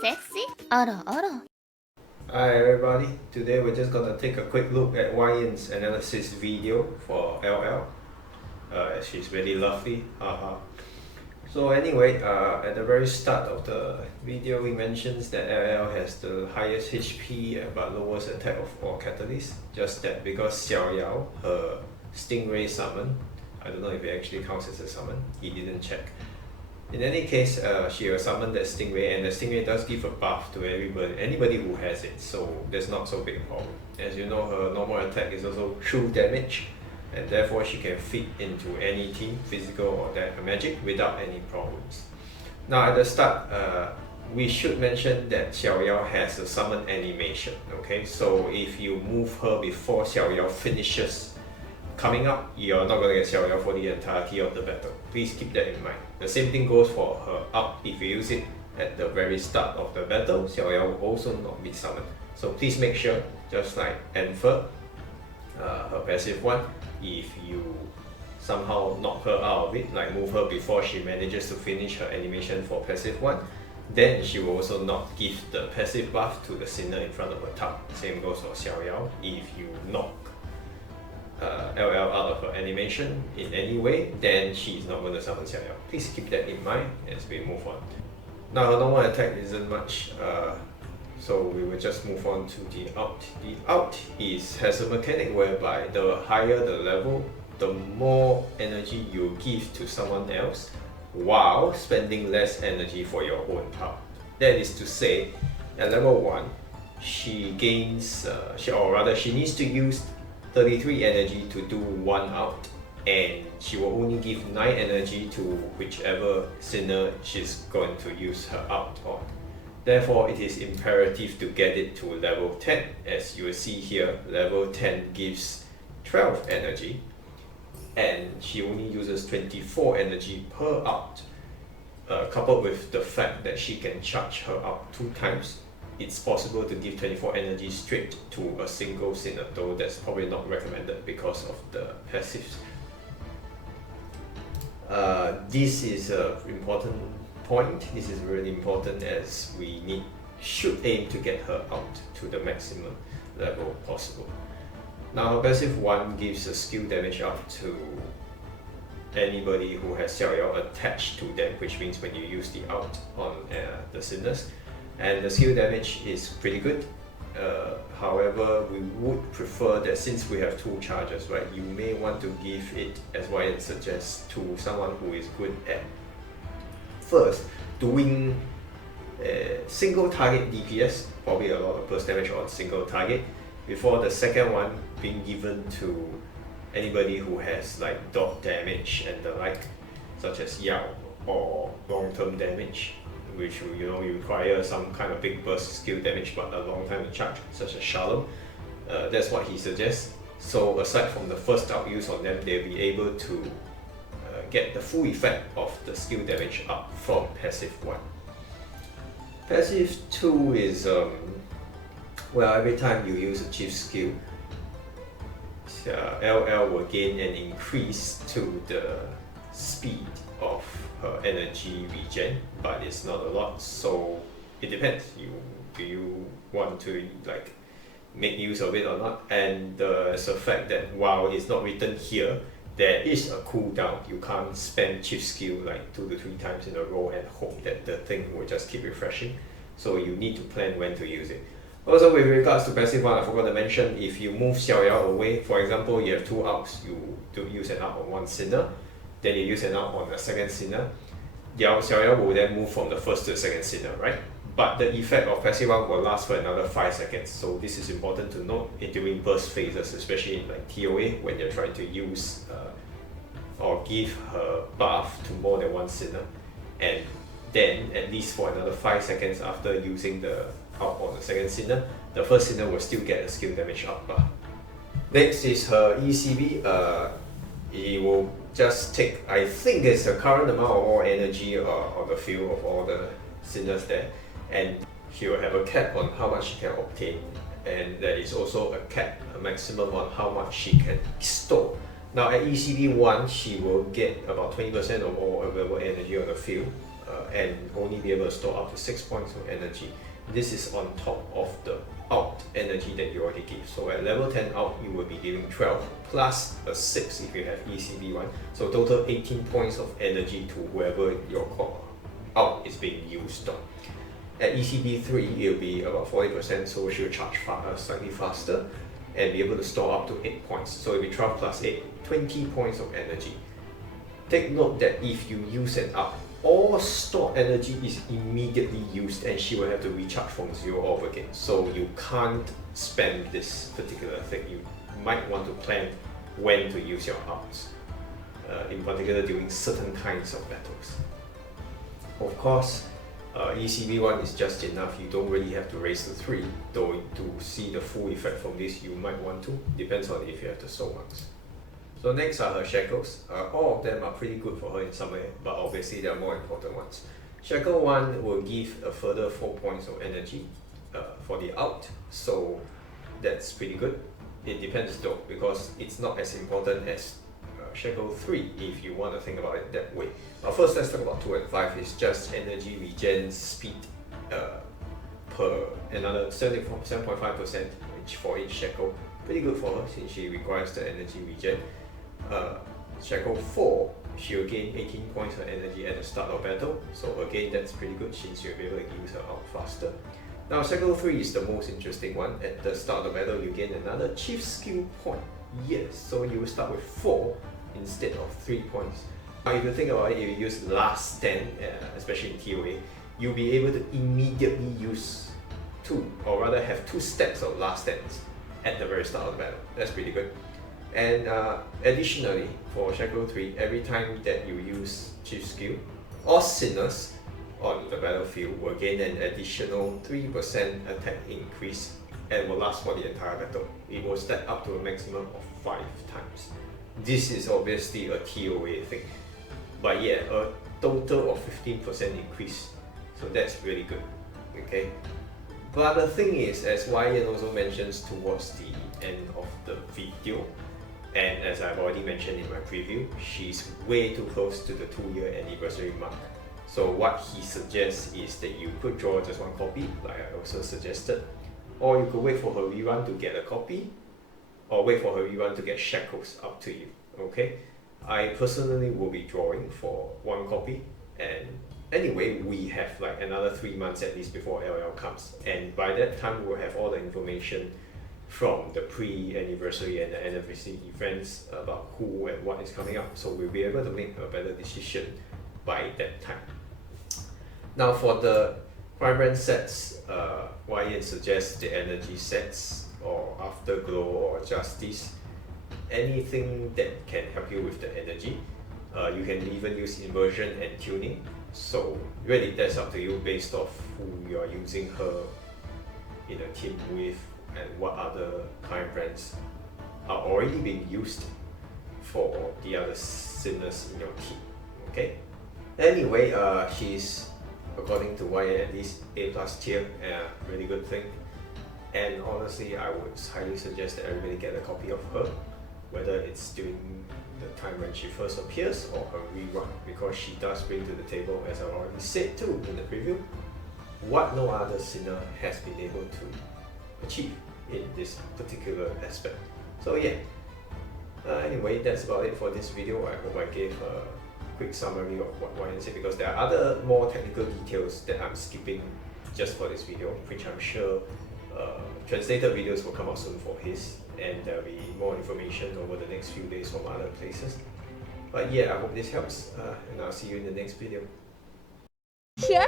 Sexy? 알아. Hi everybody, today we're just gonna take a quick look at Yyan's analysis video for LL. She's really lovely, haha. So anyway, at the very start of the video, we mentions that LL has the highest HP but lowest attack of all catalysts. Just that because Xiao Yao, her Stingray summon, I don't know if it actually counts as a summon, he didn't check. In any case, she will summon that Stingray, and the Stingray does give a buff to anybody who has it, so that's not so big a problem. As you know, her normal attack is also true damage, and therefore she can fit into any team, physical or magic, without any problems. Now at the start, we should mention that Xiao Yao has a summon animation, okay? So if you move her before Xiao Yao finishes coming up, you're not going to get Xiao Yao for the entirety of the battle. Please keep that in mind. The same thing goes for her up. If you use it at the very start of the battle, Xiao Yao will also not be summoned. So please make sure, just like Enfer, her passive one, if you somehow knock her out of it, like move her before she manages to finish her animation for passive one, then she will also not give the passive buff to the sinner in front of her top. Same goes for Xiao Yao. If you knock LL out of her animation in any way, then she's not going to summon Xiao Yao. Please keep that in mind as we move on. Now her normal attack isn't much, so we will just move on to the out. The out has a mechanic whereby the higher the level, the more energy you give to someone else while spending less energy for your own out. That is to say, at level 1, she gains, she needs to use 33 energy to do 1 out, and she will only give 9 energy to whichever sinner she's going to use her out on. Therefore, it is imperative to get it to level 10. As you will see here, level 10 gives 12 energy, and she only uses 24 energy per out. Coupled with the fact that she can charge her out 2 times, it's possible to give 24 energy straight to a single sinner, though that's probably not recommended because of the passives. This is an important point. This is really important as we should aim to get her out to the maximum level possible. Now her passive 1 gives a skill damage up to anybody who has Xiao Yao attached to them, which means when you use the out on the sinners, and the skill damage is pretty good. However, we would prefer that since we have 2 charges, right, you may want to give it, as Yyan suggests, to someone who is good at first doing single target DPS, probably a lot of burst damage on single target, before the second one being given to anybody who has like dot damage and the like, such as Yao, or long-term damage, which you require some kind of big burst skill damage but a long time to charge, such as Shalom. That's what he suggests. So aside from the first out use on them, they'll be able to get the full effect of the skill damage up from passive 1. Passive 2 is, well, every time you use a chief skill, LL will gain an increase to the speed of her energy regen, but it's not a lot, so it depends. Do you want to like make use of it or not? And it's a fact that while it's not written here, there is a cooldown. You can't spam chief skill like 2 to 3 times in a row and hope that the thing will just keep refreshing. So you need to plan when to use it. Also, with regards to passive 1, I forgot to mention, if you move Xiao Yao away, for example, you have 2 outs, you do use an out on 1 sinner, then you use an out on the second sinner, Xiao Yao will then move from the first to the second sinner, right? But the effect of passive 1 will last for another 5 seconds, so this is important to note during burst phases, especially in like TOA, when you're trying to use or give her buff to more than 1 sinner, and then at least for another 5 seconds after using the out on the second sinner, the first sinner will still get a skill damage up bar. Next is her ECB. It will just take, I think it's the current amount of all energy on the field of all the sinners there, and she will have a cap on how much she can obtain, and there is also a cap, a maximum on how much she can store. Now at ECB 1, she will get about 20% of all available energy on the field. and only be able to store up to 6 points of energy. This is on top of the out energy that you already give. So at level 10 out, you will be giving 12 plus a 6 if you have ECB1. So total 18 points of energy to whoever your call out is being used on. At ECB3, it will be about 40%, so she'll charge slightly faster and be able to store up to 8 points. So it will be 12 plus 8, 20 points of energy. Take note that if you use an up, all stored energy is immediately used and she will have to recharge from 0 all over again. So you can't spend this particular thing. You might want to plan when to use your ups, in particular during certain kinds of battles. Of course, ECB1 is just enough. You don't really have to raise to 3, though to see the full effect from this you might want to. Depends on if you have the soul ones. So next are her shackles. All of them are pretty good for her in some way, but obviously there are more important ones. Shackle 1 will give a further 4 points of energy for the out, so that's pretty good. It depends though, because it's not as important as Shackle 3 if you want to think about it that way. First, let's talk about 2 and 5. It's just energy regen speed per another 7.5% for each shackle. Pretty good for her since she requires the energy regen. Shackle 4, she'll gain 18 points of energy at the start of battle, so again that's pretty good since you'll be able to use her out faster. Now Shackle 3 is the most interesting one. At the start of the battle you gain another chief skill point. Yes, so you will start with 4 instead of 3 points. Now if you think about it, if you use last stand, especially in TOA, you'll be able to immediately use 2, or rather have 2 steps of last stands at the very start of the battle. That's pretty good. And additionally, for Shackle 3, every time that you use Chief Skill, all sinners on the battlefield will gain an additional 3% attack increase and will last for the entire battle. It will stack up to a maximum of 5 times. This is obviously a TOA thing, but yeah, a total of 15% increase, so that's really good. Okay. But the thing is, as Yyan also mentions towards the end of the video, and as I've already mentioned in my preview, she's way too close to the 2-year anniversary mark. So what he suggests is that you could draw just 1 copy, like I also suggested, or you could wait for her rerun to get a copy, or wait for her rerun to get shackles, up to you. Okay, I personally will be drawing for 1 copy, and anyway, we have like another 3 months at least before LL comes, and by that time we'll have all the information from the pre-anniversary and the anniversary events about who and what is coming up, so we'll be able to make a better decision by that time. Now for the Vibrant sets, Yyan suggests the energy sets, or Afterglow, or Justice, anything that can help you with the energy. You can even use Inversion and Tuning, so really that's up to you based off who you are using her in a team with and what other current brands are already being used for the other sinners in your team. Okay. Anyway, she's, according to Yyan, at least A+ tier, really good thing. And honestly, I would highly suggest that everybody get a copy of her, whether it's during the time when she first appears or her rerun, because she does bring to the table, as I've already said too in the preview, what no other sinner has been able to achieve in this particular aspect. So yeah, anyway, that's about it for this video. I hope I gave a quick summary of what Yyan said, because there are other more technical details that I'm skipping just for this video, which I'm sure translated videos will come out soon for his, and there'll be more information over the next few days from other places. But yeah, I hope this helps, and I'll see you in the next video. Sugar!